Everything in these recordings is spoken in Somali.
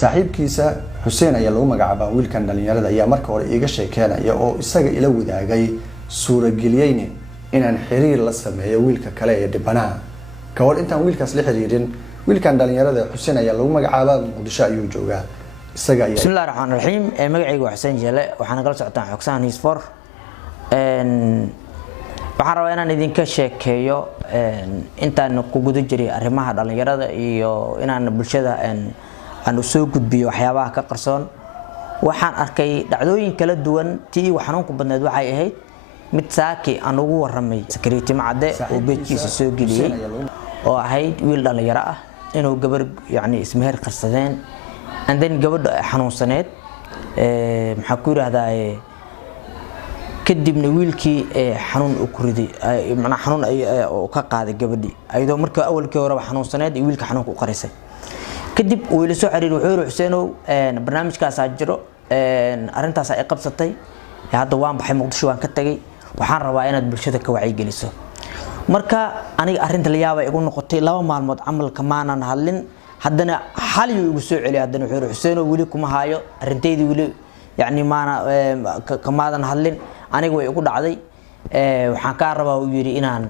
saaxiibkiisa Xuseen ayaa lagu magacaabaa wiilkan dhalinyarada ayaa marka hore iga sheekeynaya oo isaga ila wadaagay suurageliyeen inaan xiriir la sameeyo wiilka kale ee dhibanaha ka hor intaan wiilkaas la xiriirin wiilkan dhalinyarada Xuseen ayaa lagu magacaabaa Muqdisho ayuu joogaa isaga ayaa Bismillahir Rahmanir Rahiim magacaygu waa Xuseen Jelle waxaan kala socotaan xogsan Hisfor waxaan rabaa inaan idinka sheekeeyo intaan ku guda jiray arrimaha dhalinyarada iyo inaan bulshada aan soo gudbiyo waxyaabaha ka qarsoon waxaan arkay dhacdooyin kala duwan tii waxaan ku badneed waxay ahayd mid saaki aan ugu waramay security macade oo beedkiisa soo geliyay oo ahayd wiil dhalinyaro ah inuu gabar yani ismeher qarsadeen and then gabadha xanuunsaneed maxaa ku yiraahdaa kadibna wiilkii xanuun u ku riday macna xanuun oo ka qaaday gabadhii ayadoo markii awalkii hore xanuunsaneed wiilka xanuunka u qarisay kadib uu ila soo xiriir wuxuu yiri Xuseenow barnaamijkaas jiro arintaas ay qabsatay hadda waan baxay Muqdisho waan ka tagay waxaan rabaa inaad bulshada ka wacyi geliso marka aniga arinta la yaabay igu noqotay 2 maalmood camalka maanan hadlin haddana xal uu igu soo celiyay haddana wuxuu yiri Xuseenow wili kuma haayo arinteedii wili yani maana kamaadan hadlin aniga way igu dhacday waxaan ka rabaa uu yiri inaan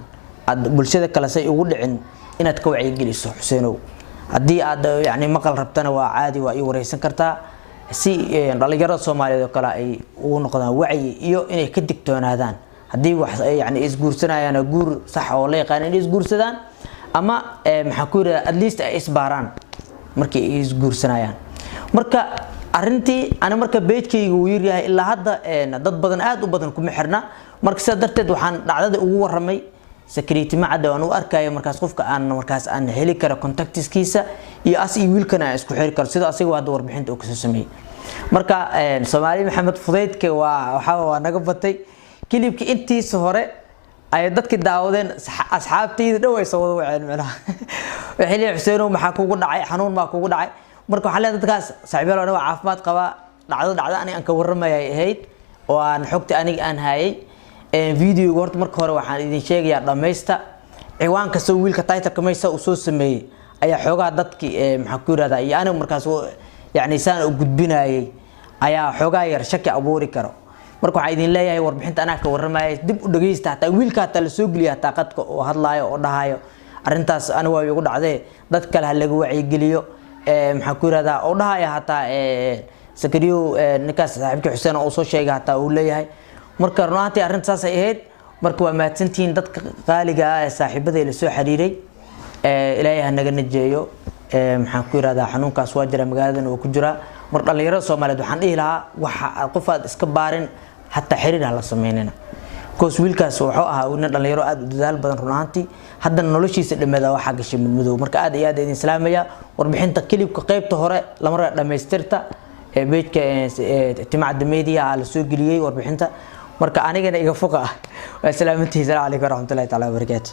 bulshada kale say ugu dhicin inaad ka wacyi geliso Xuseenow haddii aad yani maqal rabtana waa caadi waa ii wareysan kartaa si dhalinyarada Soomaaliyeed oo kale ay ugu noqdaan wacyi iyo inay ka digtoonaadaan haddii wax yani isguursanayaan guur sax oo la yaqaan inay isguursadaan ama maxaa ku yiraahdaa at least ay isbaaraan markii ay isguursanayaan marka arintii ana marka beedkaygu uu yiraahday ilaa hadda dad badan aad u badan kuma xirna marka sidaa darteed waxaan dhacdada ugu waramay security macade oo arkay markaas qofka aan heli karo contactskiisa iyo as iyo wiilkana isku xiri karo sida asiga waa warbixinta oo ka soo sameeyay marka Soomaali Maxamed Fudeydka waa naga batay kilibki intiisa hore ay dadkii daawadeen asxaabtayda dhaw ay soo wada waceen meelaha waxay leeyahay Xuseenow maxaa kugu dhacay xanuun ma kugu dhacay marka waxa leeyahay dadkaas saaxiibayaal waa caafimaad qaba dhacdo aniga aan ka waramayay ahayd oo aan xogta aniga aan hayay video horta marka hore waxaan idin sheegayaa dhameeysta ciwaanka soo wiilka title kamaysa uu soo sameeyay ayaa xogaa dadkii maxaa ku yiraahdaa iyo aniga markaas yani saan u gudbinayay ayaa xogaa yar shaki abuuri karo marka waxaan idin leeyahay warbixinta anaa ka waramayay dib u dhageysta taa wiilka taa la soo geliya taa qadka oo hadlaayo oo dhahayo arintaas aniga waa igu dhacday dad kale laga wacyi geliyo maxaa ku yiraahdaa oo dhahayo hataa sakariyo ninkaas saaxiibkii Xuseen oo soo sheegay hataa uu leeyahay marka runtii arintaas ay ahayd marka waa mahadsantiin dadka qaaliga ah ee saaxiibada la soo xiriiray ilaahay naga najeeyo maxaan ku yiraahdaa xanuunkaas waa jira magaaladan oo ku jira mar dhalinyarada Soomaaliyeed waxaan dhihi lahaa waxa qof aad iska baarin hatta xiriir la sameeynina koos wiilkaas wuxuu ahaa uu dhalinyaro aad u dadaal badan runtii haddana noloshiisa dhameeda waxa gashay midmadow marka aad iyo aad idin salaamaya warbixinta kilibka qaybta hore lama dhameystirta beedka timacada media la soo geliyay warbixinta marka anigana iga foqa waa salaamantiisa alaykum warahmatullahi ta'ala wabarakatuh